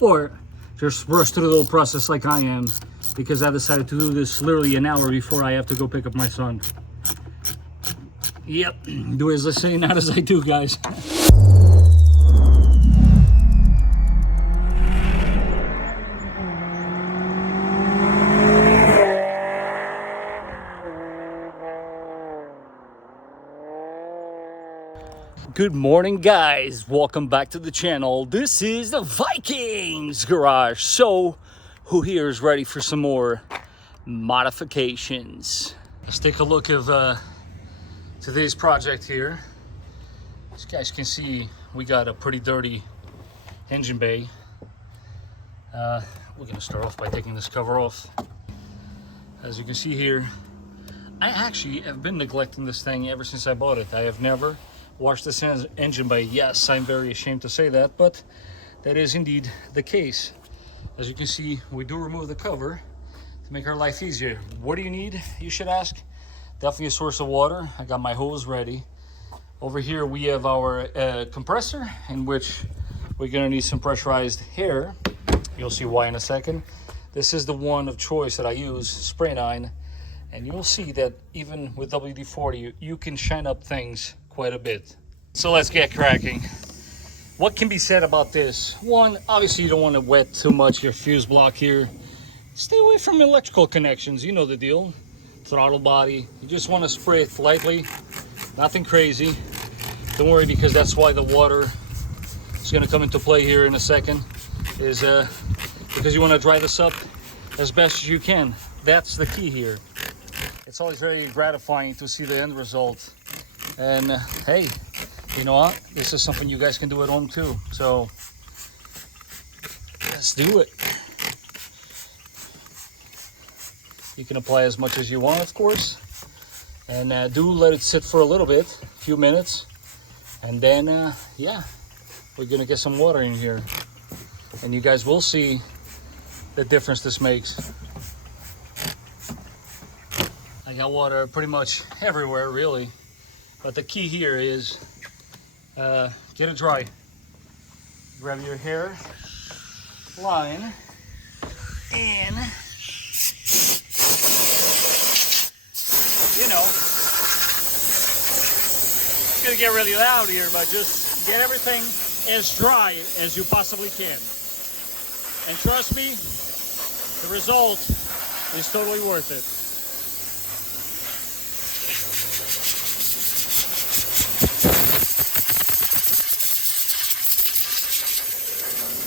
or just rush through the whole process like I am, because I decided to do this literally an hour before I have to go pick up my son. Yep, do as I say, not as I do, guys. Good morning, guys. Welcome back to the channel. This is the Vikings garage. So, who here is ready for some more modifications? Let's take a look at today's project here. As you guys can see, we got a pretty dirty engine bay. We're gonna start off by taking this cover off. As you can see here, I actually have been neglecting this thing ever since I bought it. I have never washed this engine bay. Yes, I'm very ashamed to say that, but that is indeed the case. As you can see, we do remove the cover to make our life easier. What do you need, you should ask? Definitely a source of water. I got my hose ready. Over here we have our compressor, in which we're gonna need some pressurized air. You'll see why in a second. This is the one of choice that I use, spray 9, and you'll see that even with WD-40 you can shine up things quite a bit. So let's get cracking. What can be said about this? One, obviously you don't want to wet too much your fuse block here. Stay away from electrical connections, you know the deal. Throttle body, you just want to spray it lightly, nothing crazy. Don't worry, because that's why the water is going to come into play here in a second, is because you want to dry this up as best as you can. That's the key here. It's always very gratifying to see the end result. And hey, you know what? This is something you guys can do at home too. So let's do it. You can apply as much as you want, of course. And do let it sit for a little bit, a few minutes. And then, yeah, we're gonna get some water in here. And you guys will see the difference this makes. I got water pretty much everywhere, really. But the key here is get it dry. Grab your hair line and, you know, it's gonna get really loud here, but just get everything as dry as you possibly can. And trust me, the result is totally worth it.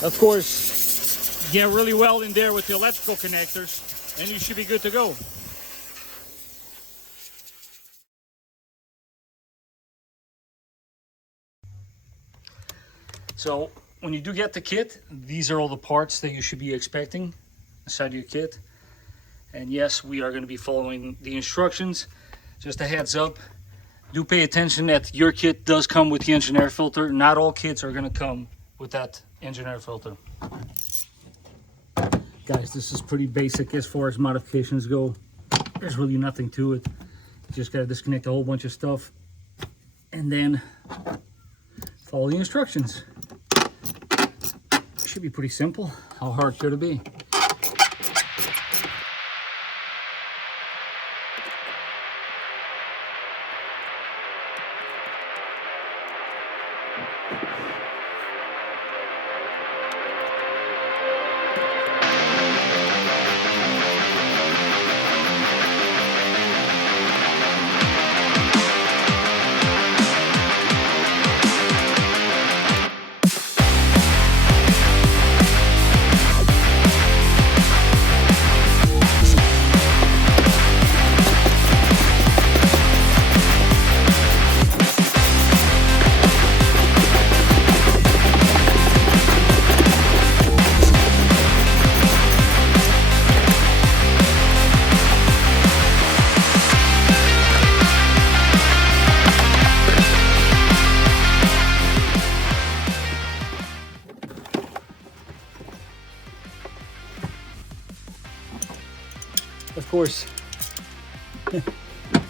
Of course, get really well in there with the electrical connectors and you should be good to go. So when you do get the kit, these are all the parts that you should be expecting inside your kit. And yes, we are going to be following the instructions. Just a heads up, do pay attention that your kit does come with the engine air filter. Not all kits are going to come with that engine air filter. Guys, this is pretty basic as far as modifications go. There's really nothing to it. You just got to disconnect a whole bunch of stuff and then follow the instructions. Should be pretty simple. How hard could it be? Of course,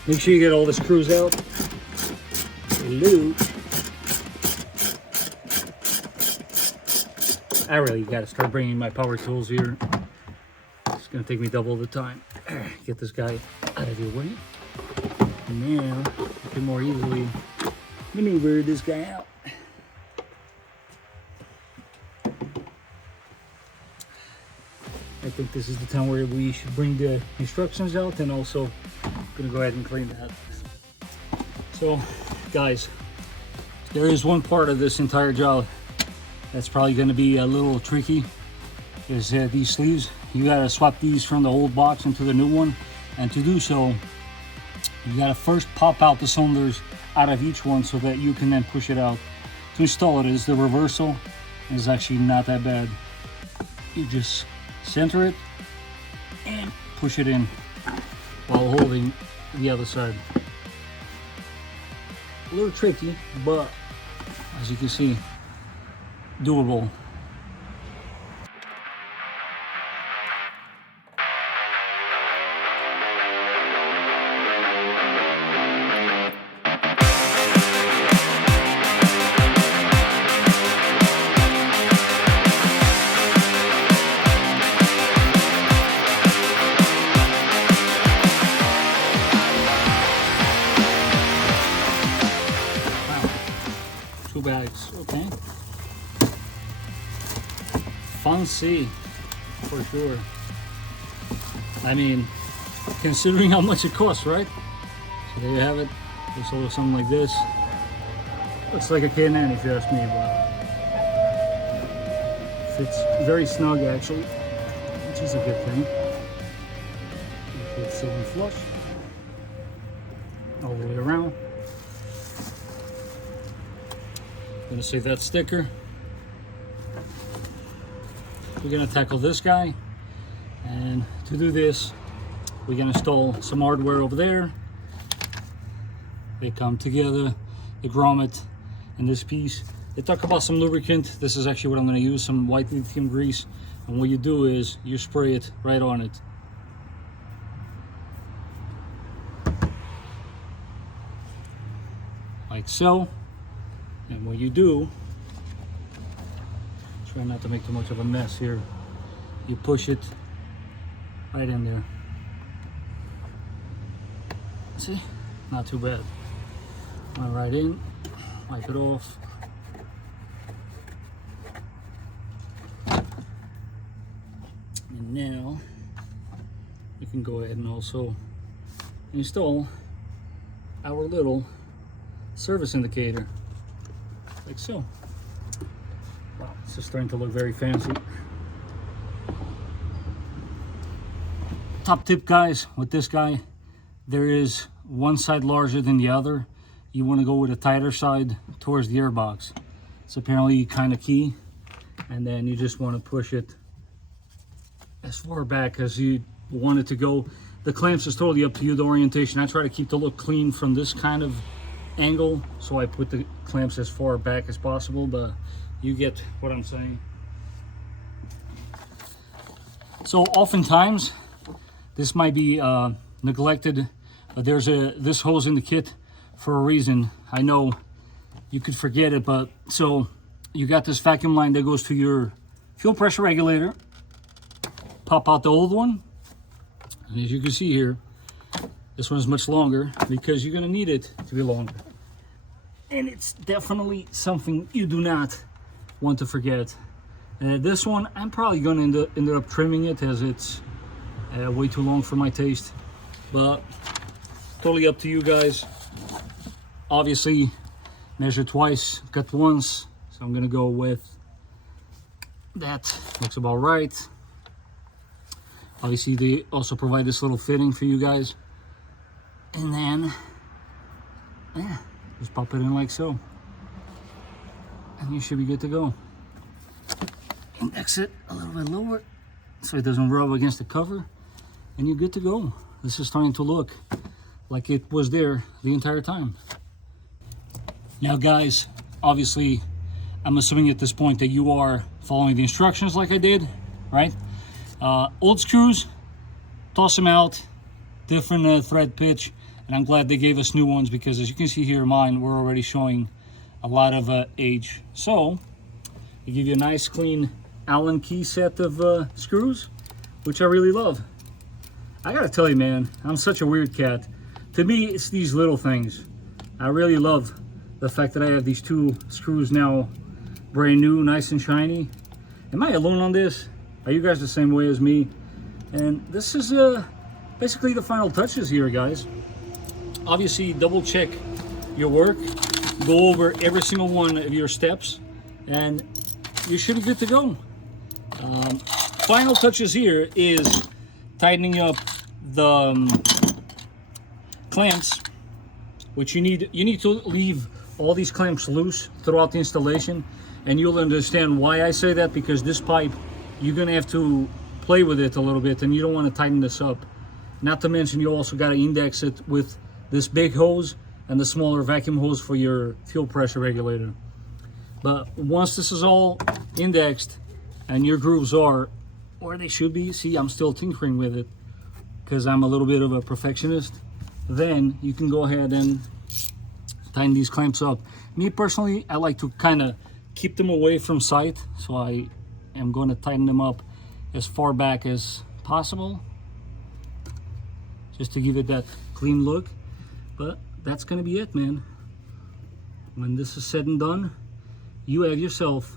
make sure you get all the screws out. Hello. I really got to start bringing my power tools here. It's going to take me double the time. Get this guy out of your way. And now I can more easily maneuver this guy out. I think this is the time where we should bring the instructions out, and also I'm gonna go ahead and clean that. So guys, there is one part of this entire job that's probably gonna be a little tricky, is these sleeves. You gotta swap these from the old box into the new one, and to do so, you gotta first pop out the cylinders out of each one so that you can then push it out. To install it is the reversal. It's actually not that bad. You just center it and push it in while holding the other side. A little tricky, but as you can see, doable. Two bags, okay. Fancy, for sure. I mean, considering how much it costs, right? So there you have it. Looks a little something like this. Looks like a K&N if you ask me, but fits very snug actually, which is a good thing. It's silver flush all the way around. Gonna save that sticker. We're gonna tackle this guy, and to do this we're gonna install some hardware over there. They come together, the grommet and this piece. They talk about some lubricant. This is actually what I'm gonna use, some white lithium grease, and what you do is you spray it right on it. Like so. And what you do, try not to make too much of a mess here, you push it right in there. See, not too bad. Went right in, wipe it off. And now we can go ahead and also install our little service indicator. Like so. Wow, this is starting to look very fancy. Top tip, guys, with this guy, there is one side larger than the other. You want to go with a tighter side towards the airbox. It's apparently kind of key. And then you just want to push it as far back as you want it to go. The clamps is totally up to you, the orientation. I try to keep the look clean from this kind of angle, so I put the clamps as far back as possible, but you get what I'm saying. So oftentimes this might be neglected, but there's this hose in the kit for a reason. I know you could forget it, but so you got this vacuum line that goes to your fuel pressure regulator. Pop out the old one, and as you can see here, this one's much longer because you're going to need it to be longer. And it's definitely something you do not want to forget. This one, I'm probably going to end up trimming it as it's way too long for my taste. But totally up to you guys. Obviously, measure twice, cut once. So I'm going to go with that. Looks about right. Obviously, they also provide this little fitting for you guys. And then, yeah, just pop it in like so. And you should be good to go. Index it a little bit lower so it doesn't rub against the cover. And you're good to go. This is starting to look like it was there the entire time. Now guys, obviously, I'm assuming at this point that you are following the instructions like I did, right? Old screws, toss them out, different thread pitch. And I'm glad they gave us new ones because as you can see here, mine were already showing a lot of age. So they give you a nice clean Allen key set of screws, which I really love. I gotta tell you, man, I'm such a weird cat. To me, it's these little things. I really love the fact that I have these 2 screws now, brand new, nice and shiny. Am I alone on this? Are you guys the same way as me? And this is basically the final touches here, guys. Obviously, double check your work, go over every single one of your steps, and you should be good to go. Final touches here is tightening up the clamps, which you need to leave all these clamps loose throughout the installation, and you'll understand why I say that, because this pipe, you're gonna have to play with it a little bit, and you don't want to tighten this up. Not to mention, you also got to index it with this big hose and the smaller vacuum hose for your fuel pressure regulator. But once this is all indexed and your grooves are where they should be, see, I'm still tinkering with it because I'm a little bit of a perfectionist, then you can go ahead and tighten these clamps up. Me personally, I like to kind of keep them away from sight, so I am going to tighten them up as far back as possible, just to give it that clean look. But that's going to be it, man. When this is said and done, you have yourself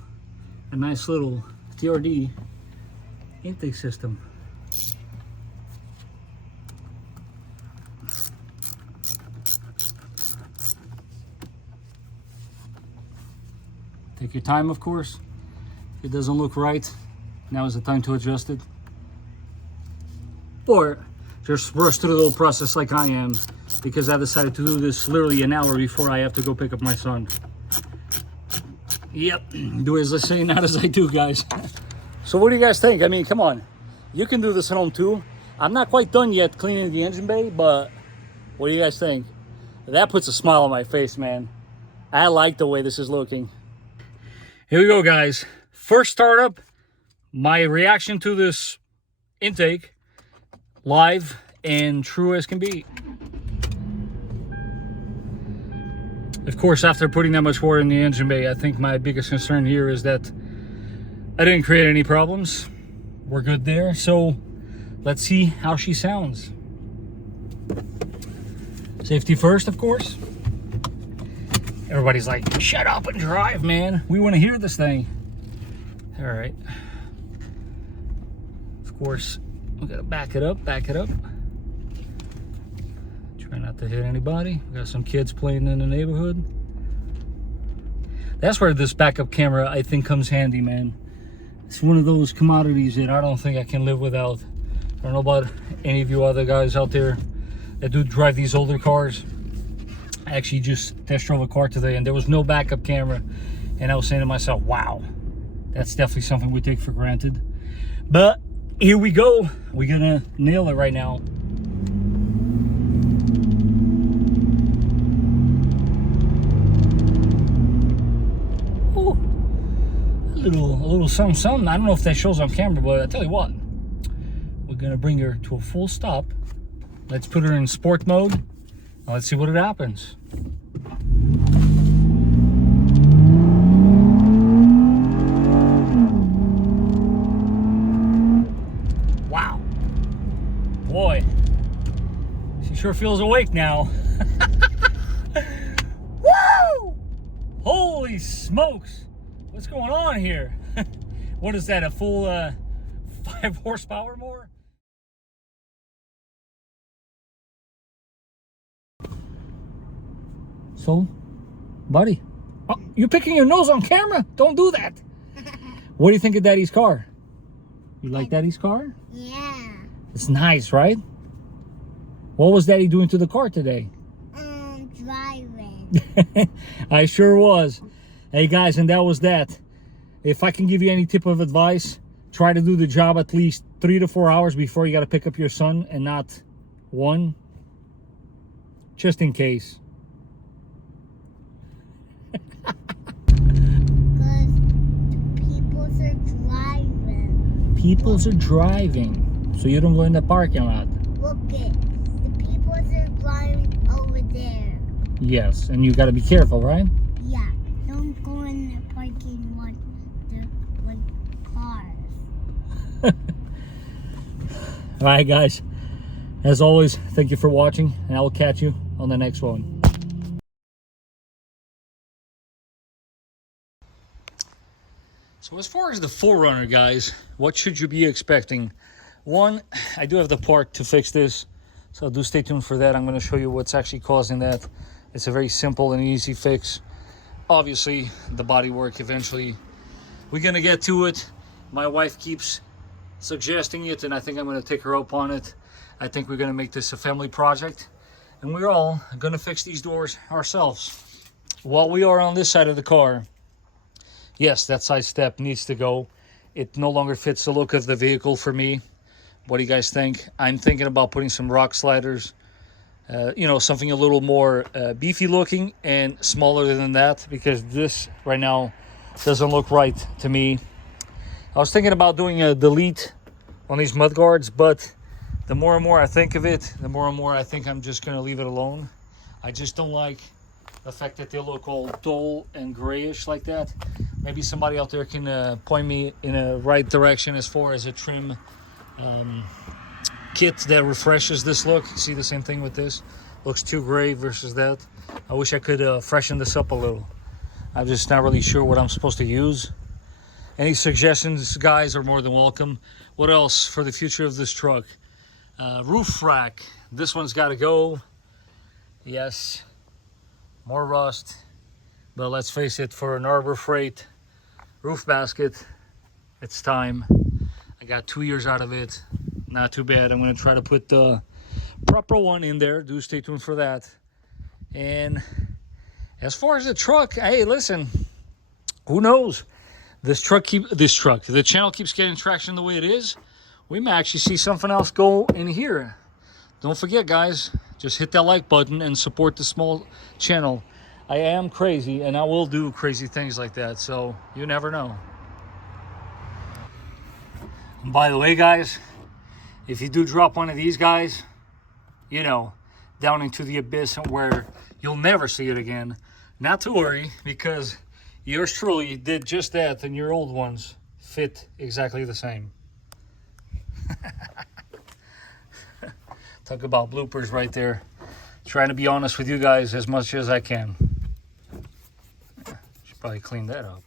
a nice little TRD intake system. Take your time, of course. If it doesn't look right, now is the time to adjust it. Or just rush through the whole process like I am, because I decided to do this literally an hour before I have to go pick up my son. Yep, do as I say, not as I do, guys. So what do you guys think? I mean, come on. You can do this at home too. I'm not quite done yet cleaning the engine bay, but what do you guys think? That puts a smile on my face, man. I like the way this is looking. Here we go, guys. First startup, my reaction to this intake, live and true as can be. Of course, after putting that much water in the engine bay, I think my biggest concern here is that I didn't create any problems. We're good there. So let's see how she sounds. Safety first, of course. Everybody's like, shut up and drive, man. We want to hear this thing. All right. Of course, we gotta back it up, back it up. Try not to hit anybody. We got some kids playing in the neighborhood. That's where this backup camera, I think, comes handy, man. It's one of those commodities that I don't think I can live without. I don't know about any of you other guys out there that do drive these older cars. I actually just test drove a car today and there was no backup camera, and I was saying to myself, wow, that's definitely something we take for granted. But here we go. We're gonna nail it right now. Ooh, a little something. I don't know if that shows on camera, but I tell you what, we're gonna bring her to a full stop. Let's put her in sport mode. Now let's see what happens. Wow. Boy, she sure feels awake now. Woo! Holy smokes. What's going on here? What is that, a full 5 horsepower more? So, buddy, oh, you're picking your nose on camera. Don't do that. What do you think of Daddy's car? You like Daddy's car? Yeah. It's nice, right? What was Daddy doing to the car today? Driving. I sure was. Hey guys, and that was that. If I can give you any tip of advice, try to do the job at least 3 to 4 hours before you got to pick up your son, and not 1, just in case. Peoples are driving, so you don't go in the parking lot. Look it, the peoples are driving over there. Yes, and you got to be careful, right? Yeah, don't go in the parking lot with cars. All right, guys. As always, thank you for watching, and I will catch you on the next one. So as far as the 4Runner, guys, what should you be expecting? One, I do have the part to fix this, so do stay tuned for that. I'm going to show you what's actually causing that. It's a very simple and easy fix. Obviously, the body work eventually. We're going to get to it. My wife keeps suggesting it, and I think I'm going to take her up on it. I think we're going to make this a family project, and we're all going to fix these doors ourselves. While we are on this side of the car, yes, that side step needs to go. It no longer fits the look of the vehicle for me. What do you guys think? I'm thinking about putting some rock sliders, you know, something a little more beefy looking and smaller than that, because this right now doesn't look right to me. I was thinking about doing a delete on these mud guards, but the more and more I think of it, the more and more I think I'm just going to leave it alone. I just don't like the fact that they look all dull and grayish like that. Maybe somebody out there can point me in a right direction as far as a trim kit that refreshes this look. See the same thing with this? Looks too gray versus that. I wish I could freshen this up a little. I'm just not really sure what I'm supposed to use. Any suggestions, guys, are more than welcome. What else for the future of this truck? Roof rack. This one's got to go. Yes. More rust. But let's face it, for an Arbor Freight roof basket, it's time. I got 2 years out of it. Not too bad. I'm going to try to put the proper one in there. Do stay tuned for that. And as far as the truck, hey, listen, who knows? The channel keeps getting traction the way it is. We may actually see something else go in here. Don't forget, guys, just hit that like button and support the small channel. I am crazy, and I will do crazy things like that, so you never know. And by the way, guys, if you do drop one of these guys, you know, down into the abyss where you'll never see it again, not to worry, because yours truly did just that, and your old ones fit exactly the same. Talk about bloopers right there. Trying to be honest with you guys as much as I can. Should probably clean that up.